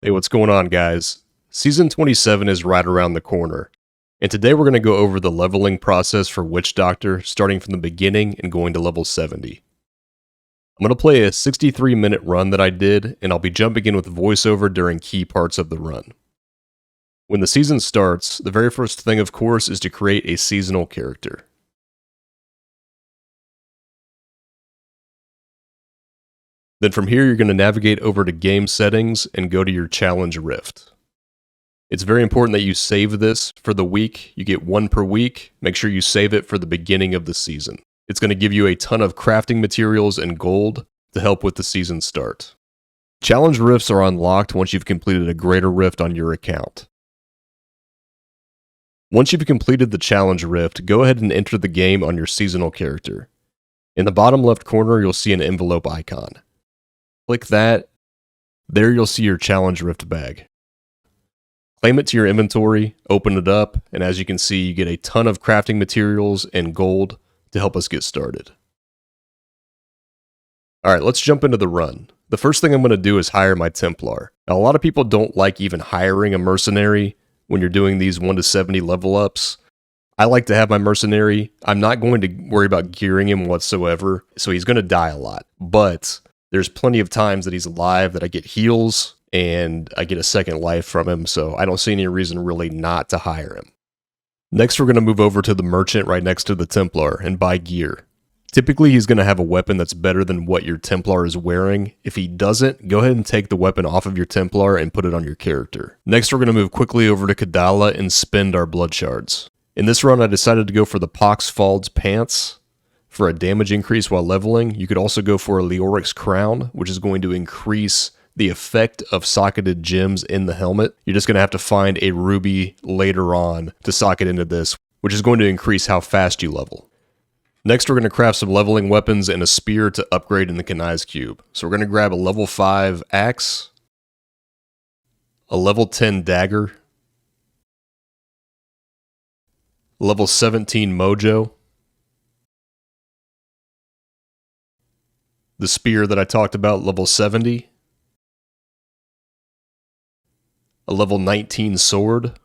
Hey, what's going on, guys? Season 27 is right around the corner, and today we're going to go over the leveling process for Witch Doctor, starting from the beginning and going to level 70. I'm going to play a 63-minute run that I did, and I'll be jumping in with voiceover during key parts of the run. When the season starts, the very first thing, of course, is to create a seasonal character. Then from here, you're going to navigate over to Game Settings and go to your Challenge Rift. It's very important that you save this for the week. You get one per week. Make sure you save it for the beginning of the season. It's going to give you a ton of crafting materials and gold to help with the season start. Challenge rifts are unlocked once you've completed a greater rift on your account. Once you've completed the challenge rift, go ahead and enter the game on your seasonal character. In the bottom left corner, you'll see an envelope icon. Click that. There you'll see your challenge rift bag. Claim it to your inventory, open it up, and as you can see, you get a ton of crafting materials and gold to help us get started. Alright, let's jump into the run. The first thing I'm going to do is hire my Templar. Now, a lot of people don't like even hiring a mercenary when you're doing these 1 to 70 level ups. I like to have my mercenary. I'm not going to worry about gearing him whatsoever, so he's going to die a lot. But there's plenty of times that he's alive that I get heals, and I get a second life from him, so I don't see any reason really not to hire him. Next, we're going to move over to the merchant right next to the Templar and buy gear. Typically, he's going to have a weapon that's better than what your Templar is wearing. If he doesn't, go ahead and take the weapon off of your Templar and put it on your character. Next, we're going to move quickly over to Kadala and spend our blood shards. In this run, I decided to go for the Poxfald's pants for a damage increase while leveling. You could also go for a Leoric's crown, which is going to increase the effect of socketed gems in the helmet. You're just going to have to find a ruby later on to socket into this, which is going to increase how fast you level. Next, we're going to craft some leveling weapons and a spear to upgrade in the Kanai's Cube. So we're going to grab a level 5 axe, a level 10 dagger, level 17 mojo, the spear that I talked about, level 70, a level 19 sword,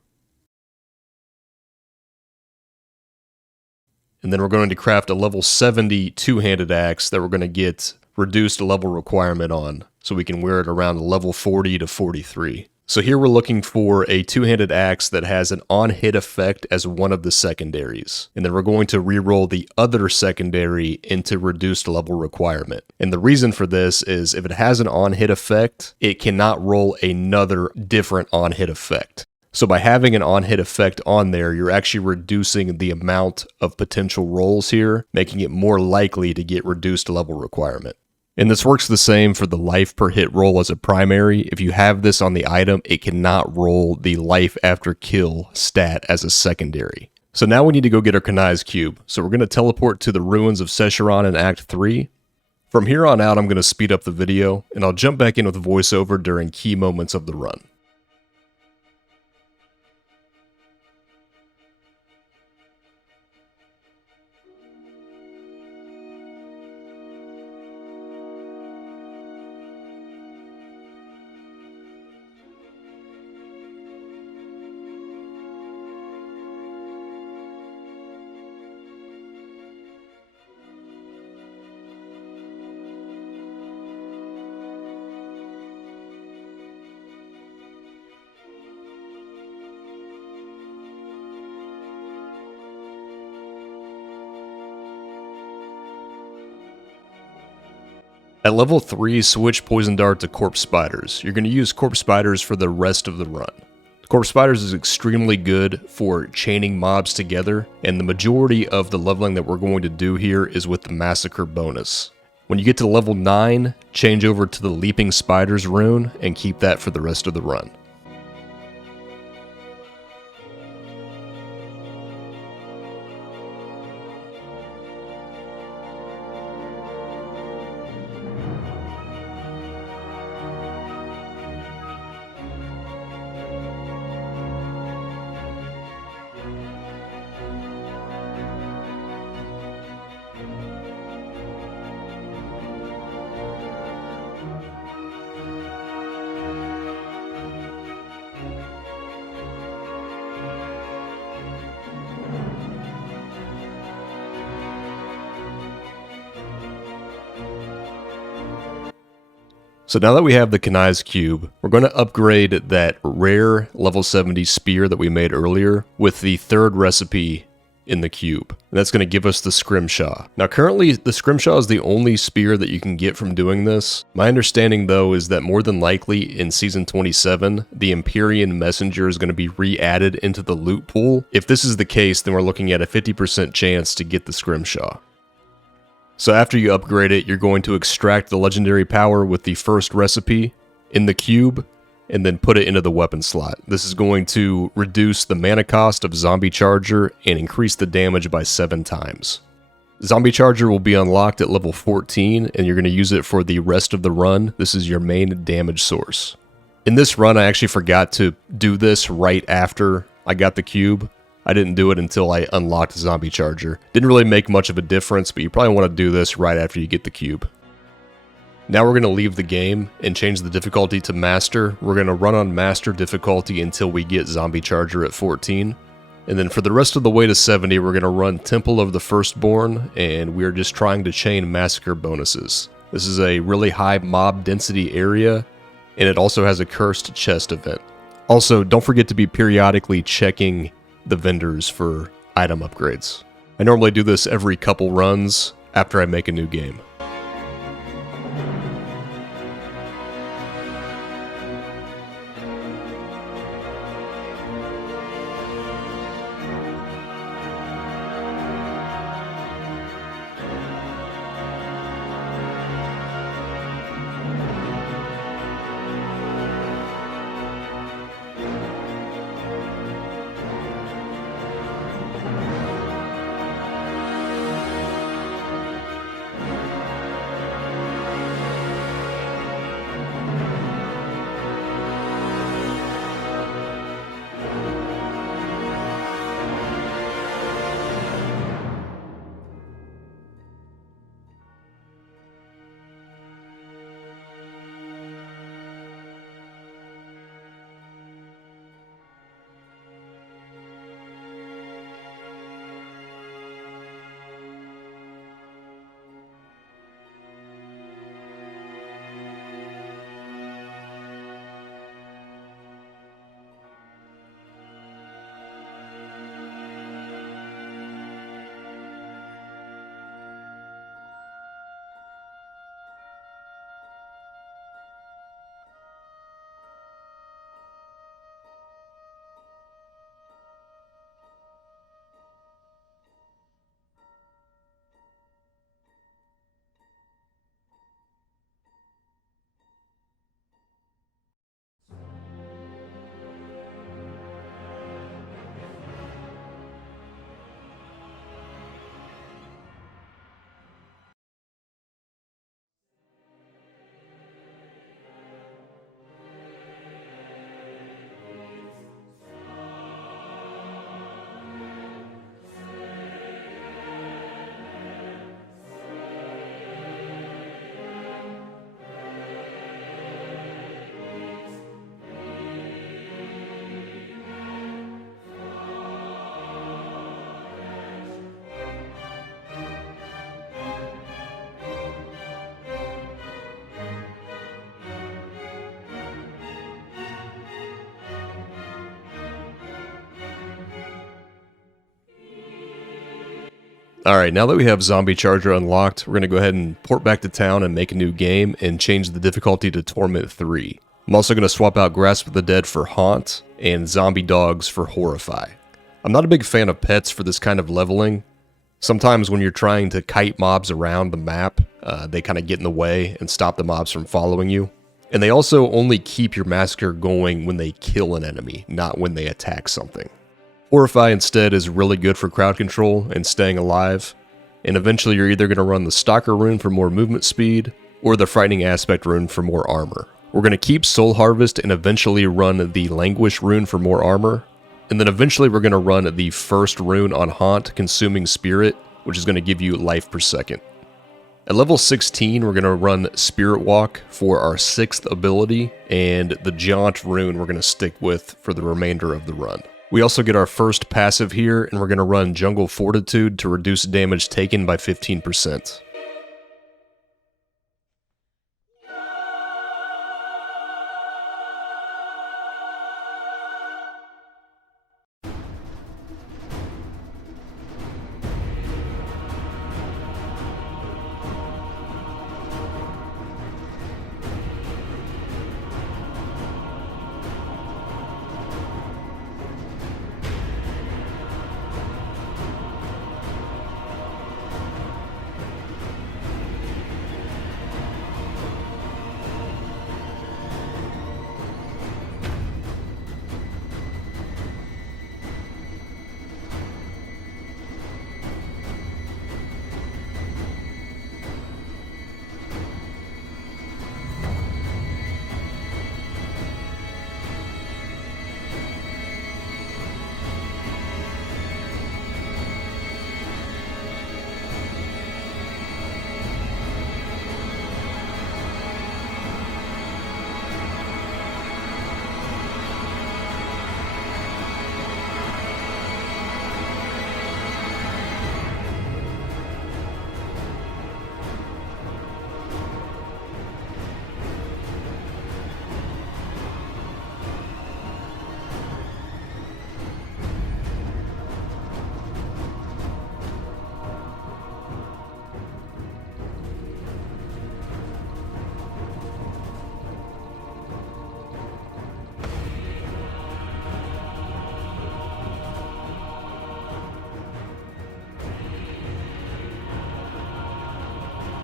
and then we're going to craft a level 70 two-handed axe that we're going to get reduced level requirement on, so we can wear it around level 40 to 43. So here we're looking for a two-handed axe that has an on-hit effect as one of the secondaries. And then we're going to reroll the other secondary into reduced level requirement. And the reason for this is if it has an on-hit effect, it cannot roll another different on-hit effect. So by having an on-hit effect on there, you're actually reducing the amount of potential rolls here, making it more likely to get reduced level requirement. And this works the same for the life per hit roll as a primary. If you have this on the item, it cannot roll the life after kill stat as a secondary. So now we need to go get our Kanai's Cube. So we're going to teleport to the ruins of Sescheron in Act 3. From here on out, I'm going to speed up the video, and I'll jump back in with voiceover during key moments of the run. At level 3, switch Poison Dart to Corpse Spiders. You're going to use Corpse Spiders for the rest of the run. Corpse Spiders is extremely good for chaining mobs together, and the majority of the leveling that we're going to do here is with the Massacre bonus. When you get to level 9, change over to the Leaping Spiders rune and keep that for the rest of the run. So now that we have the Kanai's Cube, we're going to upgrade that rare level 70 spear that we made earlier with the third recipe in the cube. And that's going to give us the Scrimshaw. Now currently, the Scrimshaw is the only spear that you can get from doing this. My understanding though is that more than likely in Season 27, the Empyrean Messenger is going to be re-added into the loot pool. If this is the case, then we're looking at a 50% chance to get the Scrimshaw. So after you upgrade it, you're going to extract the legendary power with the first recipe in the cube, and then put it into the weapon slot. This is going to reduce the mana cost of Zombie Charger and increase the damage by 7 times. Zombie Charger will be unlocked at level 14, and you're going to use it for the rest of the run. This is your main damage source. In this run, I actually forgot to do this right after I got the cube. I didn't do it until I unlocked Zombie Charger. Didn't really make much of a difference, but you probably want to do this right after you get the cube. Now we're going to leave the game and change the difficulty to Master. We're going to run on Master difficulty until we get Zombie Charger at 14. And then for the rest of the way to 70, we're going to run Temple of the Firstborn, and we're just trying to chain Massacre bonuses. This is a really high mob density area, and it also has a cursed chest event. Also, don't forget to be periodically checking the vendors for item upgrades. I normally do this every couple runs after I make a new game. Alright, now that we have Zombie Charger unlocked, we're going to go ahead and port back to town and make a new game and change the difficulty to Torment 3. I'm also going to swap out Grasp of the Dead for Haunt and Zombie Dogs for Horrify. I'm not a big fan of pets for this kind of leveling. Sometimes when you're trying to kite mobs around the map, they kind of get in the way and stop the mobs from following you. And they also only keep your massacre going when they kill an enemy, not when they attack something. Horrify instead is really good for crowd control and staying alive, and eventually you're either going to run the Stalker rune for more movement speed, or the Frightening Aspect rune for more armor. We're going to keep Soul Harvest and eventually run the Languish rune for more armor, and then eventually we're going to run the first rune on Haunt, Consuming Spirit, which is going to give you life per second. At level 16, we're going to run Spirit Walk for our 6th ability, and the Jaunt rune we're going to stick with for the remainder of the run. We also get our first passive here, and we're going to run Jungle Fortitude to reduce damage taken by 15%.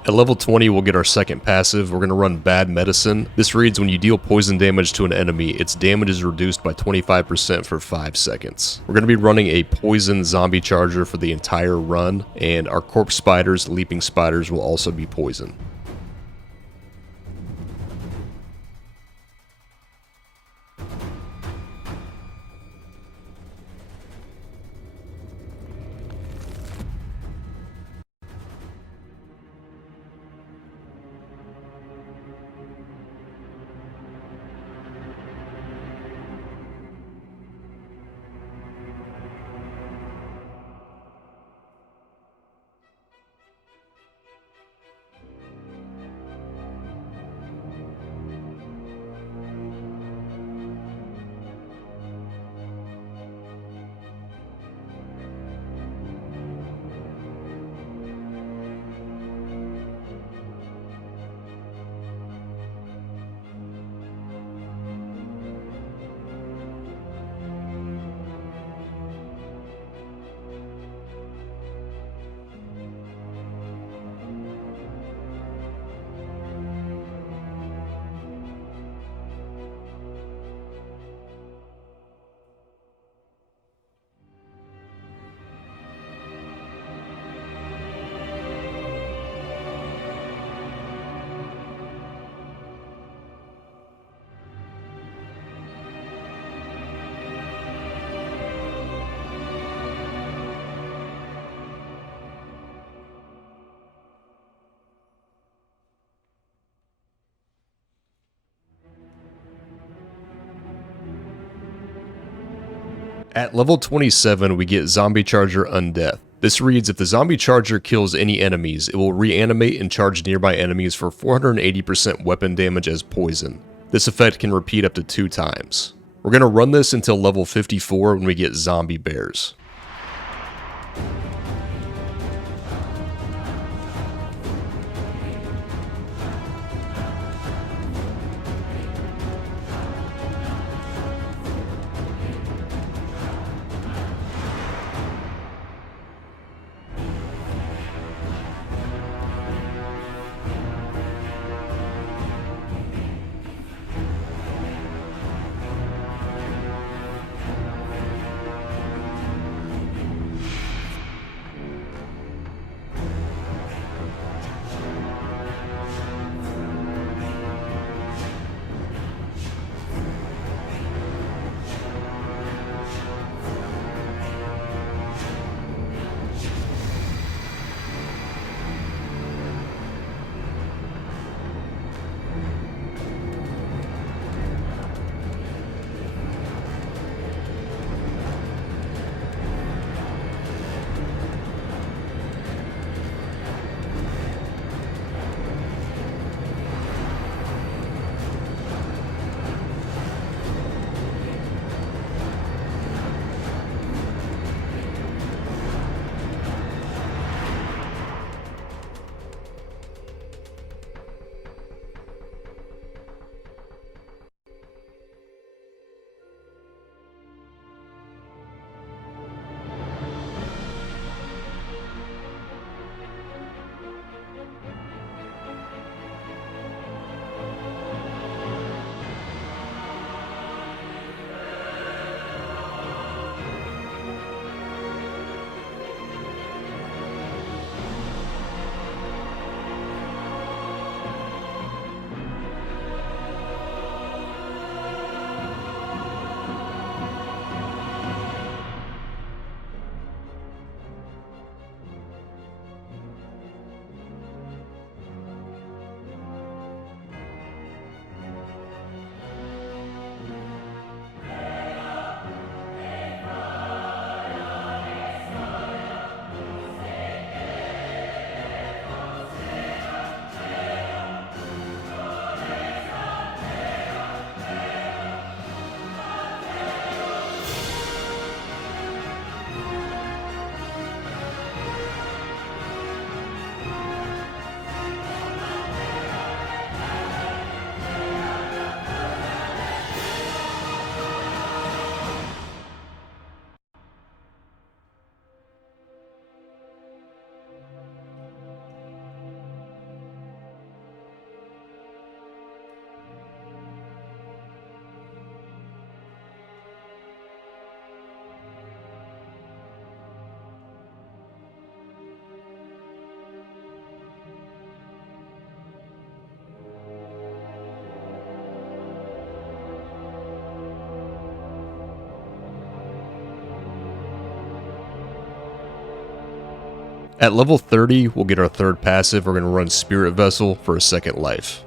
At level 20, we'll get our second passive. We're going to run Bad Medicine. This reads when you deal poison damage to an enemy, its damage is reduced by 25% for 5 seconds. We're going to be running a poison zombie charger for the entire run, and our corpse spiders, leaping spiders, will also be poison. At level 27, we get Zombie Charger Undeath. This reads, if the Zombie Charger kills any enemies, it will reanimate and charge nearby enemies for 480% weapon damage as poison. This effect can repeat up to 2 times. We're going to run this until level 54 when we get Zombie Bears. At level 30, we'll get our third passive. We're going to run Spirit Vessel for a second life.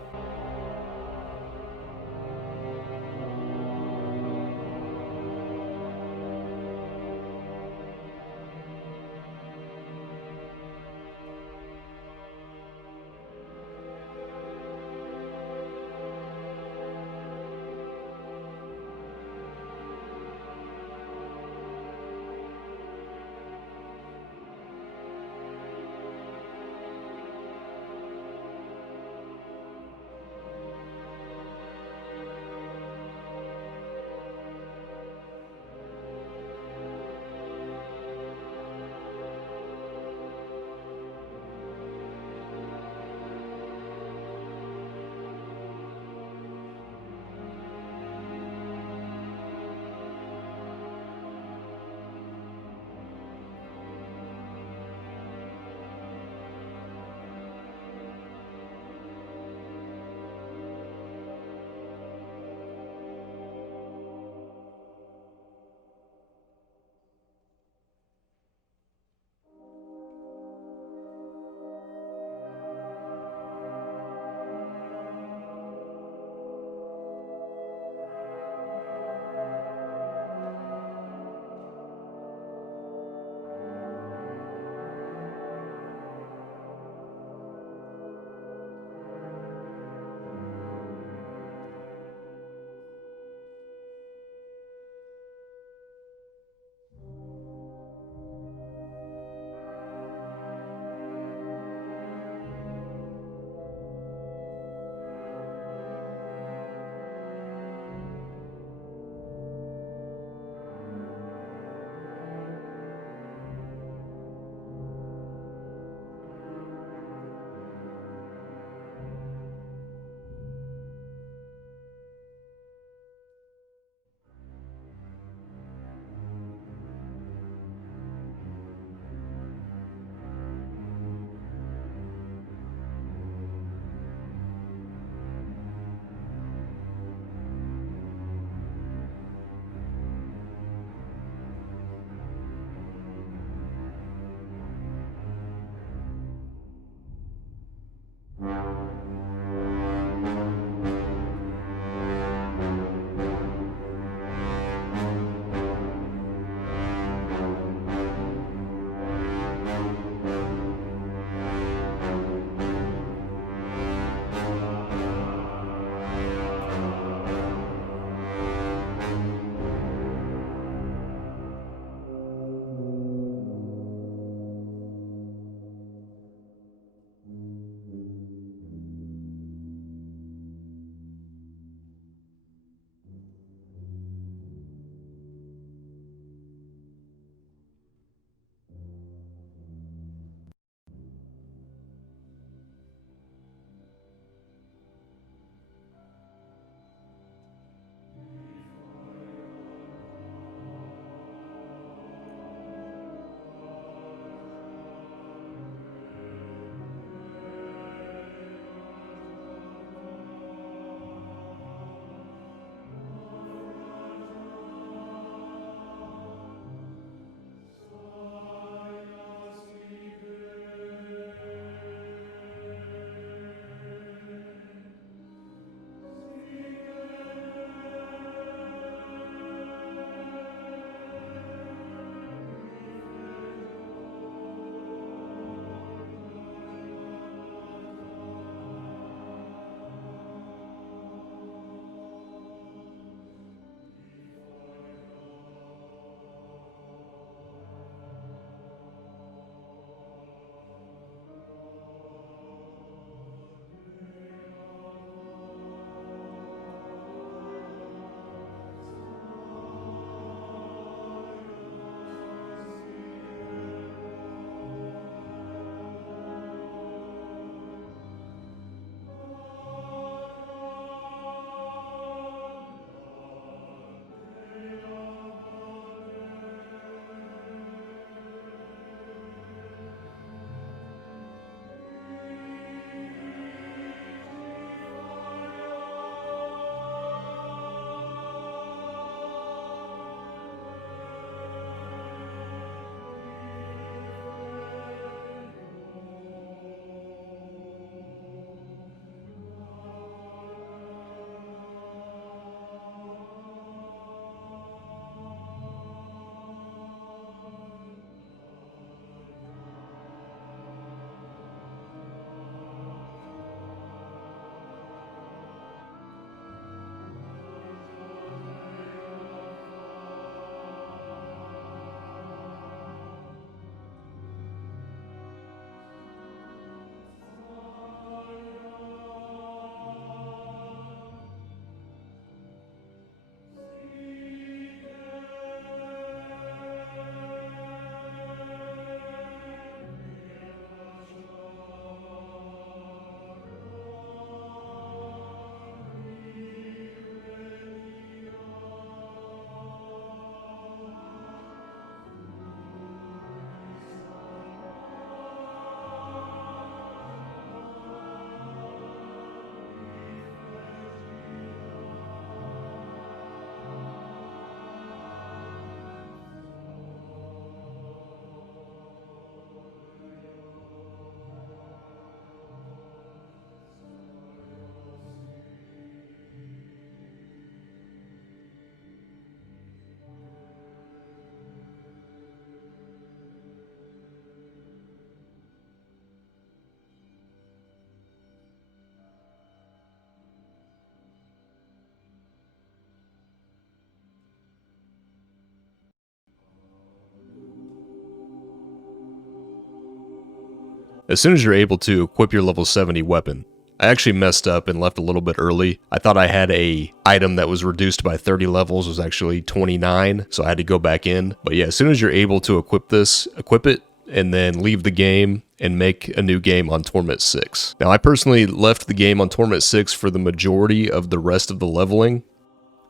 as soon as you're able to equip your level 70 weapon. I actually messed up and left a little bit early. I thought I had a item that was reduced by 30 levels, it was actually 29, so I had to go back in. But yeah, as soon as you're able to equip this, equip it, and then leave the game and make a new game on Torment 6. Now, I personally left the game on Torment 6 for the majority of the rest of the leveling,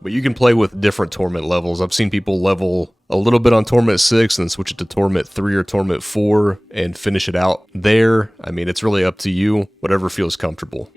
but you can play with different Torment levels. I've seen people level a little bit on Torment 6 and then switch it to Torment 3 or Torment 4 and finish it out there. I mean, it's really up to you, whatever feels comfortable.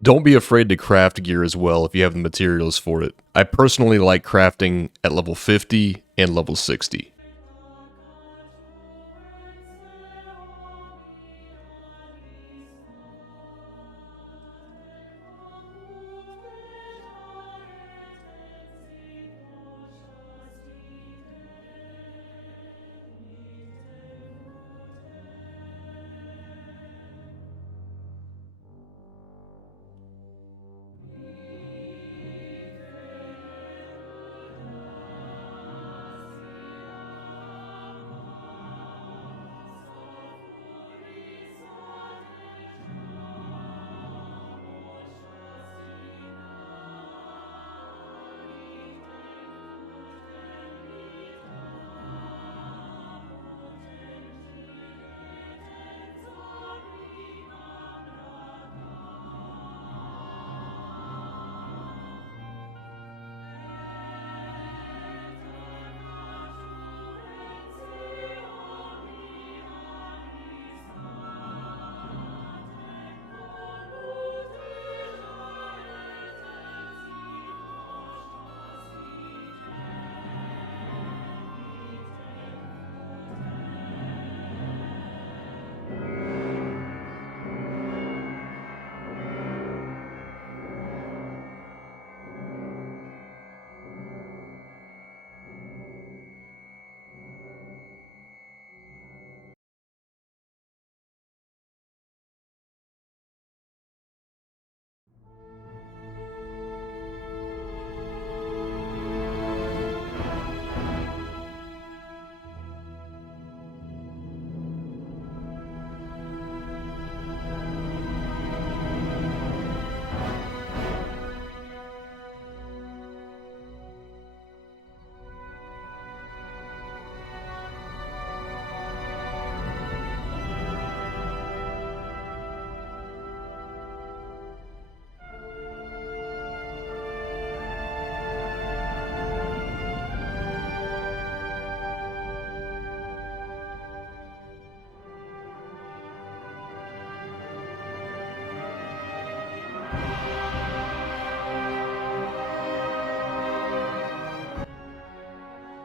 Don't be afraid to craft gear as well if you have the materials for it. I personally like crafting at level 50 and level 60.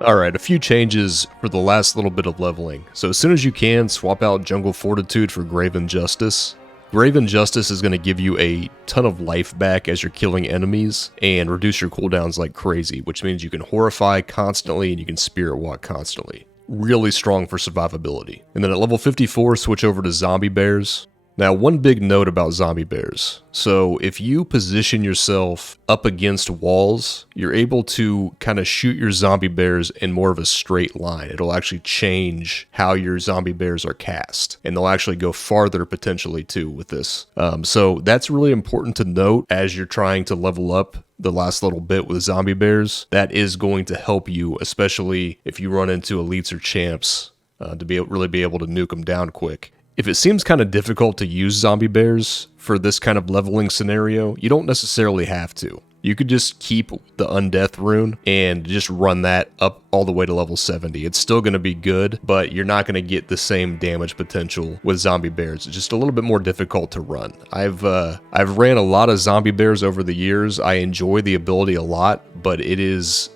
Alright, a few changes for the last little bit of leveling. So as soon as you can, swap out Jungle Fortitude for Grave Injustice. Grave Injustice is going to give you a ton of life back as you're killing enemies and reduce your cooldowns like crazy, which means you can Horrify constantly and you can Spirit Walk constantly. Really strong for survivability. And then at level 54, switch over to Zombie Bears. Now, one big note about zombie bears. So if you position yourself up against walls, you're able to kind of shoot your zombie bears in more of a straight line. It'll actually change how your zombie bears are cast, and they'll actually go farther potentially too with this. So that's really important to note as you're trying to level up the last little bit with zombie bears. That is going to help you, especially if you run into elites or champs, to really be able to nuke them down quick. If it seems kind of difficult to use zombie bears for this kind of leveling scenario, you don't necessarily have to. You could just keep the Undeath rune and just run that up all the way to level 70. It's still going to be good, but you're not going to get the same damage potential with zombie bears. It's just a little bit more difficult to run. I've ran a lot of zombie bears over the years. I enjoy the ability a lot, but it is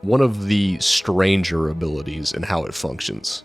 one of the stranger abilities in how it functions.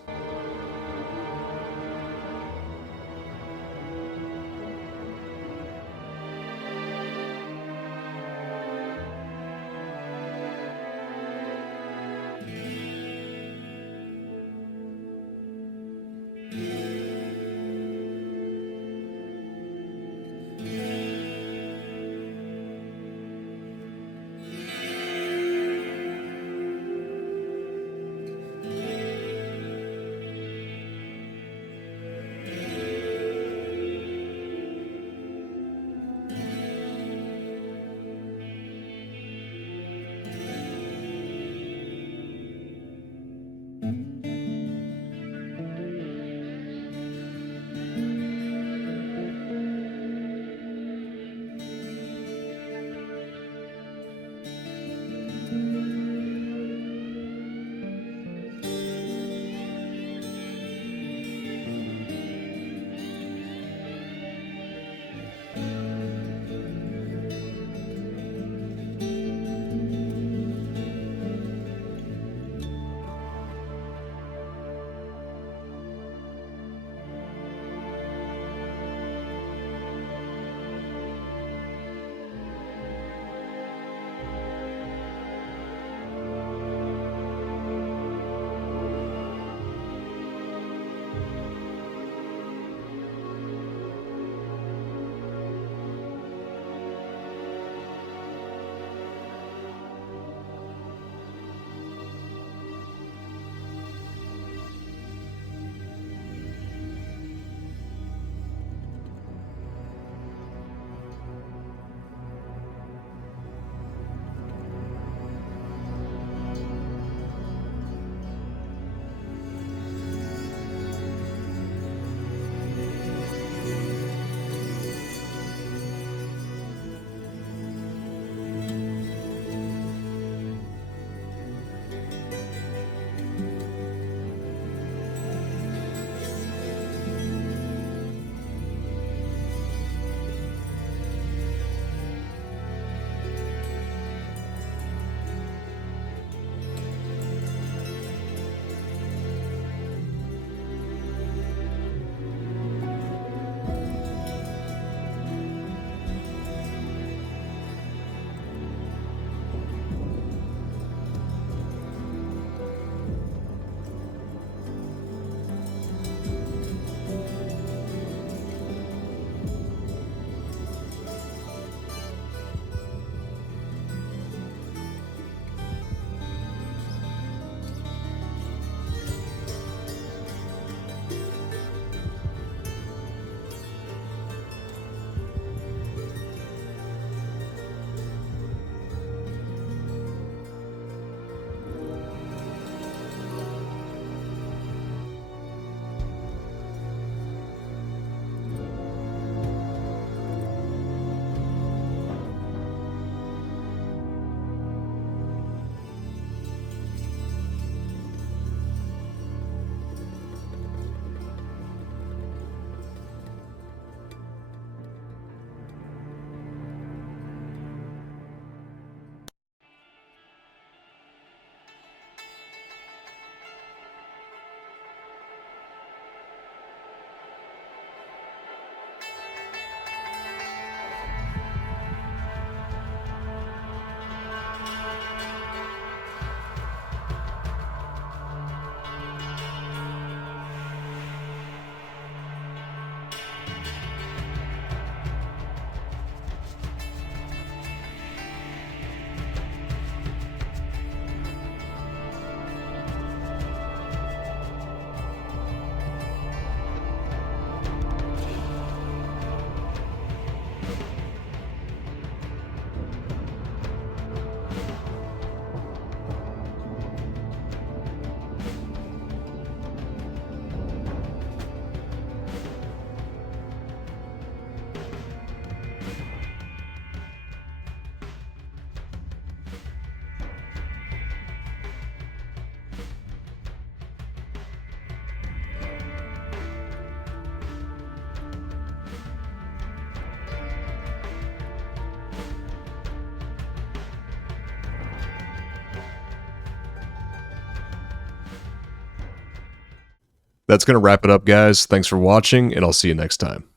That's going to wrap it up, guys. Thanks for watching, and I'll see you next time.